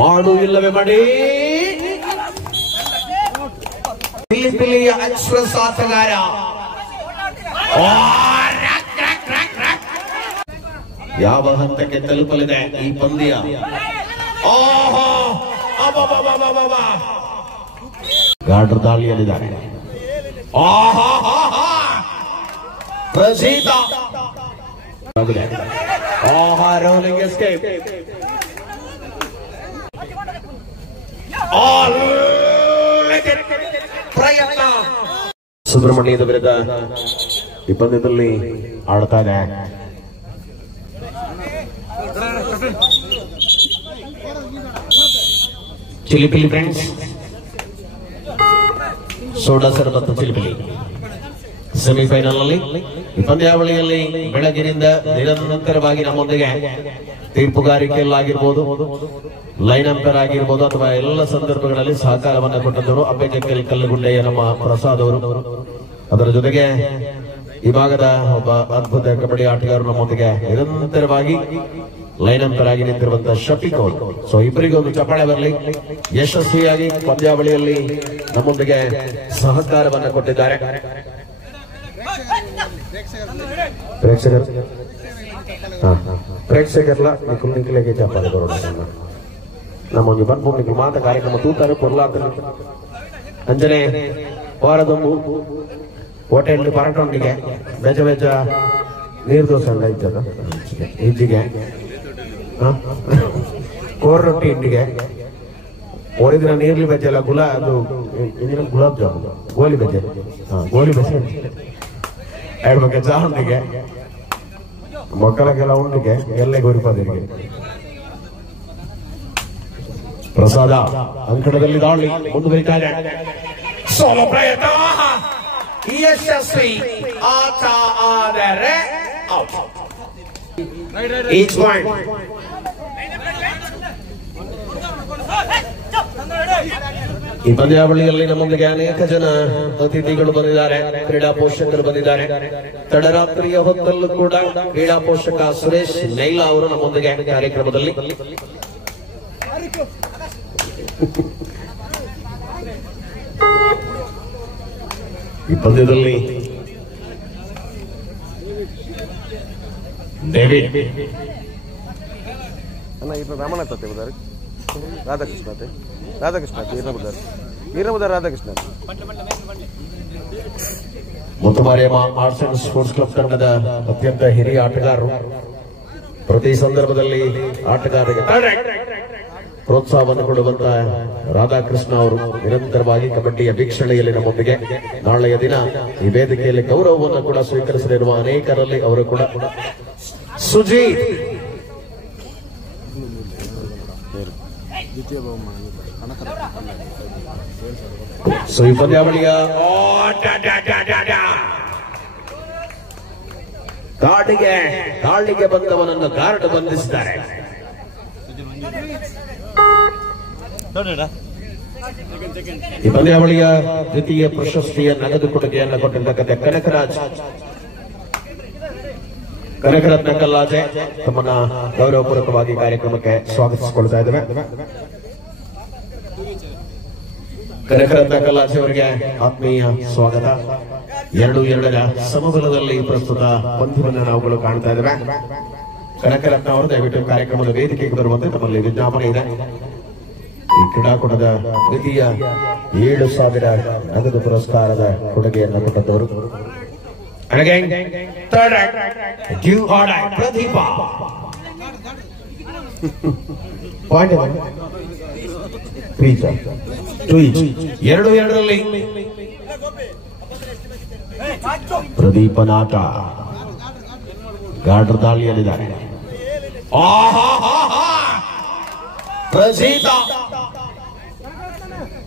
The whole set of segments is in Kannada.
ಮಾಡು ಇಲ್ಲವೇ ಮಾಡಿ ಪಿಲಿಪಿಲಿಯ ಎಕ್ಸ್ಪ್ರೆಸ್ ಆಟಗಾರ ಯಾವ ಹಂತಕ್ಕೆ ತಲುಪಲಿದೆ ಈ ಪಂದ್ಯ? ಗಾರ್ಡರ್ ದಾಳಿಯಲ್ಲಿದ್ದಾರೆ. Praseetha rolling escape. ಪ್ರಯತ್ನ ಸುಬ್ರಹ್ಮಣ್ಯದ ವಿರುದ್ಧ ಈ ಪಂದ್ಯದಲ್ಲಿ ಆಡ್ತಾ ಇದೆ. ಚಿಲಿಪಿಲಿ ಫ್ರೆಂಡ್ಸ್, ಸೋಡಾ ಸರ್ಬತ್ ಚಿಲಿಪಿಲಿ ಸೆಮಿಫೈನಲ್ ನಲ್ಲಿ ಈ ಪಂದ್ಯಾವಳಿಯಲ್ಲಿ ಬೆಳಗಿನಿಂದ ನಿರಂತರವಾಗಿ ನಮ್ಮೊಂದಿಗೆ ತೀರ್ಪುಗಾರಿಕೆಯಲ್ಲಾಗಿರ್ಬೋದು, ಲೈನ್ ಅಂಪೈರ್ ಆಗಿರ್ಬೋದು ಅಥವಾ ಎಲ್ಲ ಸಂದರ್ಭಗಳಲ್ಲಿ ಸಹಕಾರವನ್ನು ಕೊಟ್ಟವರು ಅಬ್ಬೆಜಕ್ಕಲ್ ಕಲ್ಲುಗುಂಡೆಯ ನಮ್ಮ ಪ್ರಸಾದ್ ಅವರು. ಅದರ ಜೊತೆಗೆ ಈ ಭಾಗದ ಒಬ್ಬ ಅದ್ಭುತ ಕಬಡ್ಡಿ ಆಟಗಾರರು ನಮ್ಮೊಂದಿಗೆ ನಿರಂತರವಾಗಿ ಲೈನ್ ಅಂಪೈರ್ ಆಗಿ ನಿಂತಿರುವಂತಹ ಶಫೀಕ್ ಅವರು. ಸೊ ಇಬ್ಬರಿಗೂ ಒಂದು ಚಪ್ಪಾಳೆ ಬರಲಿ. ಯಶಸ್ವಿಯಾಗಿ ಪಂದ್ಯಾವಳಿಯಲ್ಲಿ ನಮ್ಮೊಂದಿಗೆ ಸಹಕಾರವನ್ನು ಕೊಟ್ಟಿದ್ದಾರೆ. ಪ್ರೇಕ್ಷಕರ್ಲ ನಿಖಿಲೆಗೆ ಚಪ್ಪಾಳೆ ಬರೋಣ. ನಮ್ಮೊಂದು ಬಂದು ನಿಖಿಲ್ ಮಾತ ಕಾರ್ಯಕ್ರಮ ತೂತಾರೆ ಕೊರ್ಲಾತ ಅಂಜನೆ ವಾರದೊಂದು ಹೋಟೆಲ್ ಪರಾಟೊಂಡಿಗೆ ಬೆಜ ಬೆಜ ನೀರು ದೋಸೆ ಅಂಡ ಇದ್ದದ ಈಜಿಗೆ ಕೋರ್ ರೊಟ್ಟಿ ಇಂಡಿಗೆ ಓಡಿದಿನ ನೀರ್ಲಿ ಬೆಜೆ ಎಲ್ಲ ಗುಲಾಬ್ ಜಾಮೂನ್ ಗೋಲಿ ಬೆಜೆ ಗೋಲಿ ಬೆಜೆ ಎರಡು ಬಗ್ಗೆ ಚಾ ಉಂಡಿಗೆ ಮಕ್ಕಳಿಗೆಲ್ಲ ಉಂಡಿಗೆ ಎಲ್ಲೇ ಗೋರಿಪಾದಿಗೆ ಪ್ರಸಾದ ಅಂಕಣದಲ್ಲಿ ದಾಳಿ ಮುಂದುವರಿತಾರೆ. ಸೋಲೋ ಪ್ರಯತ್ನ ಯಶಸ್ವಿ ಆಟ ಆದರೆ ಔಟ್. Each point. ಈ ಪಂದ್ಯಾವಳಿಯಲ್ಲಿ ನಮ್ಮೊಂದಿಗೆ ಅನೇಕ ಜನ ಅತಿಥಿಗಳು ಬಂದಿದ್ದಾರೆ, ಕ್ರೀಡಾ ಪೋಷಕರು ಬಂದಿದ್ದಾರೆ. ತಡರಾತ್ರಿಯ ಹೊತ್ತಲ್ಲೂ ಕೂಡ ಕ್ರೀಡಾ ಪೋಷಕ ಸುರೇಶ್ ನೈಲಾ ಅವರು ನಮ್ಮೊಂದಿಗೆ ಕಾರ್ಯಕ್ರಮದಲ್ಲಿ. ಈ ಪಂದ್ಯದಲ್ಲಿ ಡೇವಿಡ್ ರಮಣ ತತ್ತೆ ಬುದಾರಿ ರಾಧಾಕೃಷ್ಣ ರಾಧಾಕೃಷ್ಣ ಈರಬುದಾರ್ Radhakrishna Muthumariamma arts and sports club ತಂಡದ ಅತ್ಯಂತ ಹಿರಿಯ ಆಟಗಾರರು. ಪ್ರತಿ ಸಂದರ್ಭದಲ್ಲಿ ಆಟಗಾರರಿಗೆ ಪ್ರೋತ್ಸಾಹವನ್ನು ಕೊಡುವಂತ ರಾಧಾಕೃಷ್ಣ ಅವರು ನಿರಂತರವಾಗಿ ಕಬಡ್ಡಿಯ ವೀಕ್ಷಣೆಯಲ್ಲಿ ನಮ್ಮೊಂದಿಗೆ. ನಾಳೆಯ ದಿನ ಈ ವೇದಿಕೆಯಲ್ಲಿ ಗೌರವವನ್ನು ಕೂಡ ಸ್ವೀಕರಿಸಲಿರುವ ಅನೇಕರಲ್ಲಿ ಅವರು ಕೂಡ. ಸುಜೀತ್ ಸೊ ಈ ಪಂದ್ಯಾವಳಿಯ ಗಾಳಿಗೆ ಬಂದವನನ್ನು ಗಾರ್ಡ್ ಬಂಧಿಸಿದ್ದಾರೆ. ಈ ಪಂದ್ಯಾವಳಿಯ ದ್ವಿತೀಯ ಪ್ರಶಸ್ತಿಯ ನಗದು ಕೊಡುಗೆಯನ್ನು ಕೊಟ್ಟಿರ್ತಕ್ಕಂಥ ಕನಕರತ್ನ ಕಲ್ಲಾಜೆ ತಮ್ಮನ್ನ ಗೌರವಪೂರ್ವಕವಾಗಿ ಕಾರ್ಯಕ್ರಮಕ್ಕೆ ಸ್ವಾಗತಿಸಿಕೊಳ್ತಾ ಇದ್ದೇವೆ. ಕನಕರತ್ನ ಕಲ್ಲಾಜೆ ಅವರಿಗೆ ಆತ್ಮೀಯ ಸ್ವಾಗತ. 2-2ರ ಸಮಬಲದಲ್ಲಿ ಪ್ರಸ್ತುತ ಪಂದ್ಯವನ್ನು ನಾವುಗಳು ಕಾಣ್ತಾ ಇದ್ದೇವೆ. ಕನಕರತ್ನ ಅವರು ದಯವಿಟ್ಟು ಕಾರ್ಯಕ್ರಮದ ವೇದಿಕೆಗೆ ಬರುವಂತೆ ತಮ್ಮಲ್ಲಿ ವಿಜ್ಞಾಪನೆ ಇದೆ. ಈ ಕ್ರೀಡಾಕೂಟದ ದ್ವಿತೀಯ 7,000 ನಗದು ಪುರಸ್ಕಾರದ ಕೊಡುಗೆಯನ್ನು ಕೊಟ್ಟವರು. ಪ್ರದೀಪ 2-2ರಲ್ಲಿ ಪ್ರದೀಪನಾಟ ಗಾರ್ಡರ್ ದಾಳಿಯಲ್ಲಿದ್ದಾರೆ. ಪ್ರಸೀತ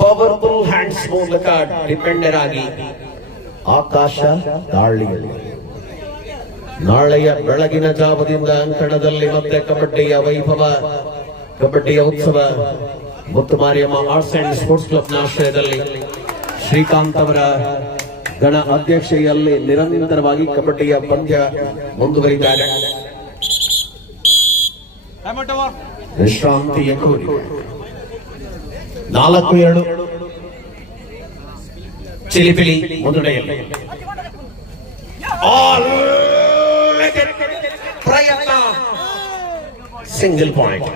ಪವರ್ಫುಲ್ ಹ್ಯಾಂಡ್ಸ್ ಮೂಲಕ ಡಿಪೆಂಡರ್ ಆಗಿ ಆಕಾಶ ದಾಳಿಯಲ್ಲಿ. ನಾಳೆಯ ಬೆಳಗಿನ ಜಾವದಿಂದ ಅಂಕಣದಲ್ಲಿ ಮತ್ತೆ ಕಬಡ್ಡಿಯ ವೈಭವ, ಕಬಡ್ಡಿಯ ಉತ್ಸವ ಮುತ್ತುಮಾರಿಯಮ್ಮ ಆರ್ಟ್ಸ್ ಅಂಡ್ ಸ್ಪೋರ್ಟ್ಸ್ ಕ್ಲಬ್ನ ಆಶ್ರಯದಲ್ಲಿ ಶ್ರೀಕಾಂತ್ ಅವರ ಗಣ ಅಧ್ಯಕ್ಷತೆಯಲ್ಲಿ ನಿರಂತರವಾಗಿ ಕಬಡ್ಡಿಯ ಪಂದ್ಯ ಮುಂದುವರಿದ್ದಾರೆ. ವಿಶ್ರಾಂತಿಯ ಕೋರಿ 4-2 ಚಿಲಿಪಿಲಿ ಮುನ್ನಡೆಯಲ್ಲಿ. ಪ್ರಯತ್ನ ಸಿಂಗಲ್ ಪಾಯಿಂಟ್.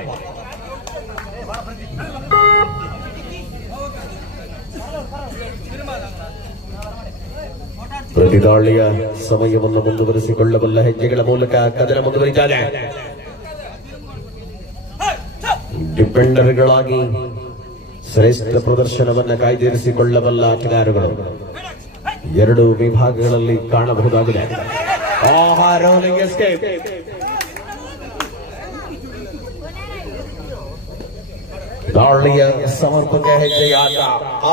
ಪ್ರತಿದಾಳಿಯ ಸಮಯವನ್ನು ಮುಂದುವರಿಸಿಕೊಳ್ಳಬಲ್ಲ ಹೆಜ್ಜೆಗಳ ಮೂಲಕ ಕದನ ಮುಂದುವರಿತಾರೆ. ಡಿಫೆಂಡರ್ಗಳಾಗಿ ಶ್ರೇಷ್ಠ ಪ್ರದರ್ಶನವನ್ನು ಕಾಯ್ದಿರಿಸಿಕೊಳ್ಳಬಲ್ಲ ಆಟಗಾರರು ಎರಡು ವಿಭಾಗಗಳಲ್ಲಿ ಕಾಣಬಹುದಾಗಿದೆ. ದಾಳಿಯ ಸಮರ್ಪಕ ಹೆಜ್ಜೆಯಾಟ.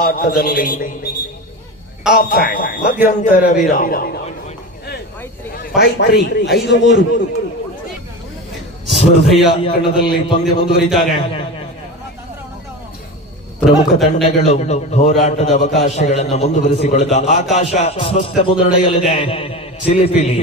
ಆಟದಲ್ಲಿ ಮಧ್ಯಂತರ ವಿರಾಮ. 5-3 ಸ್ಪರ್ಧೆಯ ಕಣದಲ್ಲಿ ಪಂದ್ಯ ಮುಂದುವರಿತಾರೆ. ಪ್ರಮುಖ ತಂಡಗಳು ಹೋರಾಟದ ಅವಕಾಶಗಳನ್ನು ಮುಂದುವರಿಸಿಕೊಳ್ಳುತ್ತಾ ಆಕಾಶ ಸ್ವಸ್ಥ ಮುನ್ನಡೆಯಲಿದೆ. ಚಿಲಿಪಿಲಿ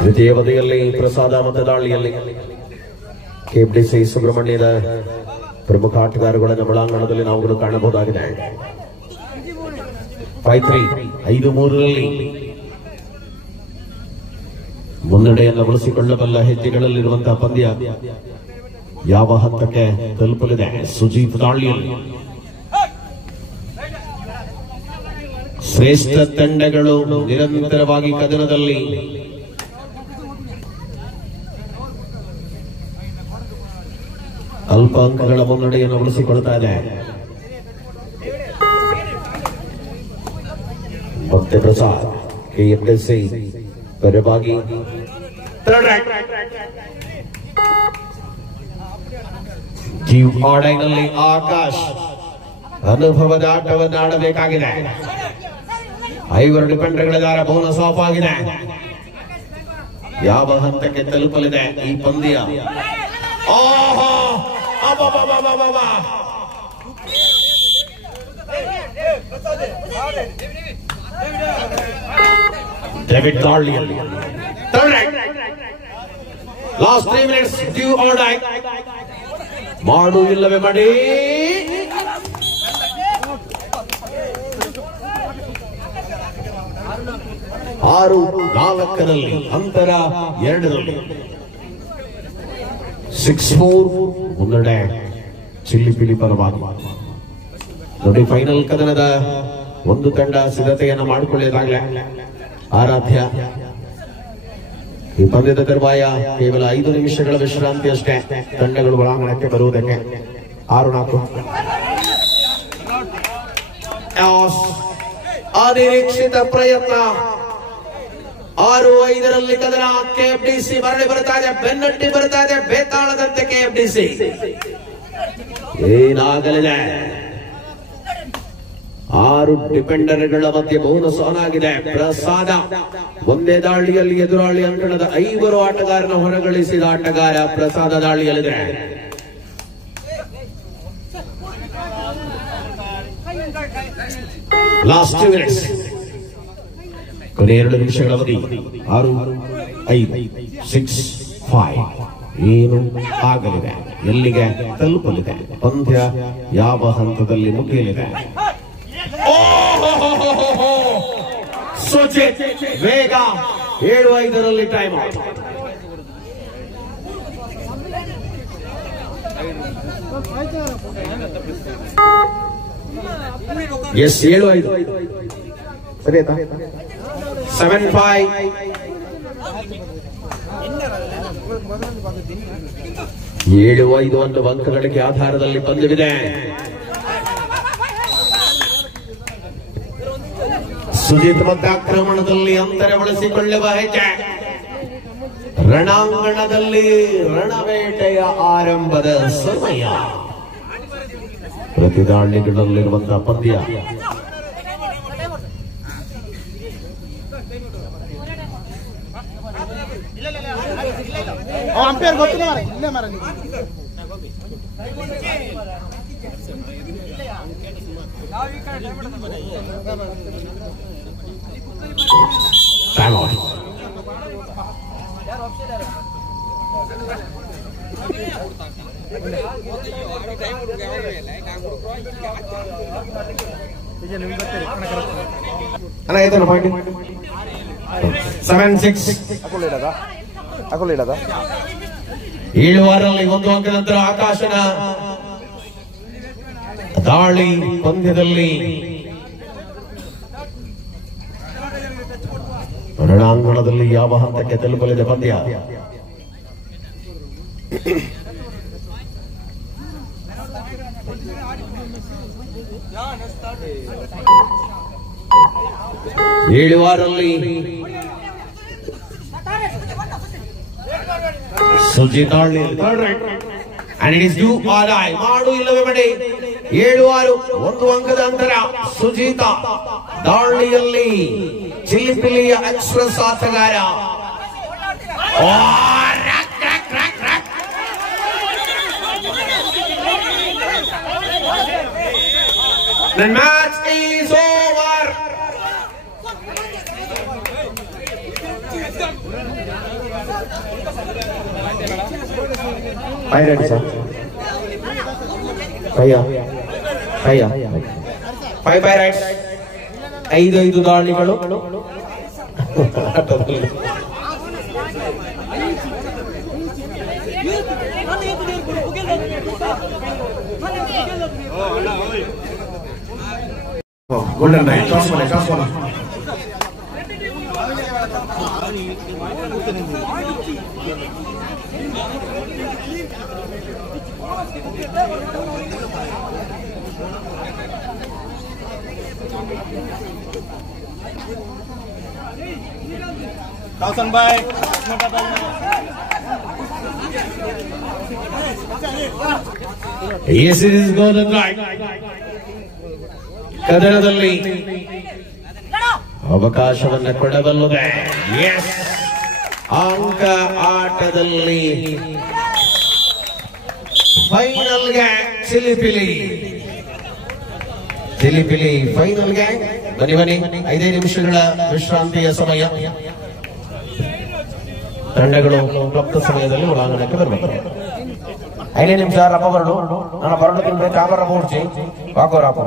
ದ್ವಿತೀಯ ಅವಧಿಯಲ್ಲಿ ಪ್ರಸಾದ ಮತ್ತು ದಾಳಿಯಲ್ಲಿ ಕೆಎಫ್ಡಿಸಿ ಸುಬ್ರಹ್ಮಣ್ಯದ ಪ್ರಮುಖ ಆಟಗಾರಗಳನ್ನು ಒಳಾಂಗಣದಲ್ಲಿ ನಾವು ಕಾಣಬಹುದಾಗಿದೆ. 5-3 ಮುನ್ನಡೆಯನ್ನು ಬಳಸಿಕೊಳ್ಳಬಲ್ಲ ಹೆಜ್ಜೆಗಳಲ್ಲಿರುವಂತಹ ಪಂದ್ಯ ಯಾವ ಹಂತಕ್ಕೆ ತಲುಪಲಿದೆ? ಸುಜೀತ್ ದಾಳಿಯಲ್ಲಿ ಶ್ರೇಷ್ಠ ತಂಡಗಳು ನಿರಂತರವಾಗಿ ಕದನದಲ್ಲಿ ಅಲ್ಪ ಅಂಕಗಳ ಮುನ್ನಡೆಯನ್ನು ಉಳಿಸಿಕೊಳ್ತಾ ಇದೆ. ಮತ್ತೆ ಪ್ರಸಾದ್ ಕೆಎಫ್ಡಿಸಿ ಪರವಾಗಿ ಆಡೈನಲ್ಲಿ ಆಕಾಶ್ ಅನುಭವದ ಆಟವನ್ನು ಆಡಬೇಕಾಗಿದೆ. 5 ಡಿಫೆಂಡರ್ಗಳ ದಾರ ಬೋನಸ್ ಆಫ್ ಆಗಿದೆ. ಯಾವ ಹಂತಕ್ಕೆ ತಲುಪಲಿದೆ ಈ ಪಂದ್ಯ? ಡೇವಿಡ್ ದಾಳಿಯಲ್ಲಿ last 3 minutes do or die. ಮಾಡು ಇಲ್ಲವೇ ಮಾಡಿ. ಆರು 4 ಅಂತರ 2 6-4 ಮುನ್ನಡೆ ಚಿಲಿಪಿಲಿ ಪರವಾಗಿ. ನೋಡಿ, ಫೈನಲ್ ಕದನದ ಒಂದು ತಂಡ ಸಿದ್ಧತೆಯನ್ನು ಮಾಡಿಕೊಳ್ಳಿದಾಗಲೇ ಆರಾಧ್ಯ ಈ ಪಂದ್ಯದ ತರುವಾಯ ಕೇವಲ 5 ನಿಮಿಷಗಳ ವಿಶ್ರಾಂತಿ ಅಷ್ಟೇ ತಂಡಗಳು ಒಳಾಂಗಣಕ್ಕೆ ಬರುವುದಕ್ಕೆ. 6-4 ಅನಿರೀಕ್ಷಿತ ಪ್ರಯತ್ನ. 6-5 ಕದನ. ಕೆಎಫ್ಡಿಸಿ ಮರಳಿ ಬರ್ತಾ ಇದೆ, ಬೆನ್ನಟ್ಟಿ ಬರ್ತಾ ಇದೆ ಬೇತಾಳದಂತೆ. ಕೆಎಫ್ಡಿಸಿ ಏನಾಗಲಿದೆ? 6 ಡಿಫೆಂಡರ್ಗಳ ಮಧ್ಯೆ ಬೋನಸ್ ಆನ್ ಆಗಿದೆ. ಪ್ರಸಾದ ಒಂದೇ ದಾಳಿಯಲ್ಲಿ ಎದುರಾಳಿ ಅಂಕಣದ 5 ಆಟಗಾರನ ಹೊರಗಳಿಸಿದ ಆಟಗಾರ ಪ್ರಸಾದ ದಾಳಿಯಲ್ಲಿದೆ. ಲಾಸ್ಟ್ 2 ಮಿನಿಟ್ಸ್, ಕೊನೆ 2 ನಿಮಿಷಗಳ ಅವಧಿ. 6-5 6-5 ಏನು ಆಗಲಿದೆ? ಎಲ್ಲಿಗೆ ತಲುಪಲಿದೆ ಪಂದ್ಯ? ಯಾವ ಹಂತದಲ್ಲಿ ಮುಗಿಯಲಿದೆ? ಸುಜಿತ್ ವೇಗ. 7-5 ಟೈಮ್ ಔಟ್. ಎಸ್ 7-5 ಸರಿ ಆಯ್ತಾ? 7-5 7-5 ಅಂಕಗಳಿಗೆ ಆಧಾರದಲ್ಲಿ ಪಂದ್ಯವಿದೆ. ಸುಜಿತ್ ಮತ್ತೆ ಆಕ್ರಮಣದಲ್ಲಿ ಅಂತರ ಬಳಸಿಕೊಳ್ಳುವ ಹೆಜ್ಜೆ. ರಣಾಂಗಣದಲ್ಲಿ ರಣವೇಟೆಯ ಆರಂಭದ ಸಮಯ. ಪ್ರತಿದಾಳಿಗಳಲ್ಲಿರುವಂತಹ ಪಂದ್ಯ. ಅಂಪೇರ್ ಗೊತ್ತಿಲ್ಲ ಇಲ್ಲೇ ಮಾರ ಅಣ್ಣ ಆಯ್ತಲ್ಲ ಪಾಯಿಂಟ್ 7-6 ಹಾಕೊಳ್ಳಿಡದ 7 ವಾರಲ್ಲಿ 1 ಅಂಕದ ನಂತರ ಆಕಾಶನ ದಾಳಿ ಪಂದ್ಯದಲ್ಲಿ ರಣಾಂಗಣದಲ್ಲಿ ಯಾವ ಹಂತಕ್ಕೆ ತಲುಪಲಿದೆ ಪಂದ್ಯ? ಏಳು ವಾರಲ್ಲಿ Sujit and it is do or die. ಮಾಡು ಇಲ್ಲವೇ ಮಡಿ. 7-6 1 ಅಂಕದ ಅಂತರ. ಸುಜಿತ ದಾಳಿಯಲ್ಲಿ ಚಿಲಿಪಿಲಿಯ ಎಕ್ಸ್ಪ್ರೆಸ್ ಆಟಗಾರ. The match is over. Pirates, sir. Five Pirates. 5 ದಾಳಿಗಳು. Golden Knight. Toss one. Thousand by. Yes, it is Golden Knight. ಕದನದಲ್ಲಿ ಅವಕಾಶವನ್ನು ಕೊಡಬಲ್ಲದೆ. ಎಸ್, ಅಂಕ ಆಟದಲ್ಲಿ ಫೈನಲ್ ಗ್ಯಾಂಗ್ ಚಿಲಿಪಿಲಿ ಫೈನಲ್ ಗ್ಯಾಂಗ್. ಬನ್ನಿ 5 ನಿಮಿಷಗಳ ವಿಶ್ರಾಂತಿಯ ಸಮಯ. ತಂಡಗಳು ಕ್ಲಬ್ದ ಸಮಯದಲ್ಲಿ ಒಳಾಂಗಣಕ್ಕೆ ಬರಬೇಕು. 5 ನಿಮಿಷ ರಪ್ಪ ಬರಡು. ನಾನು ಬರಡು ತಿನ್ಬೇಕು. ಕಾಬರ ಮೂರ್ಚಿ ವಾಕೋ ರಾಪ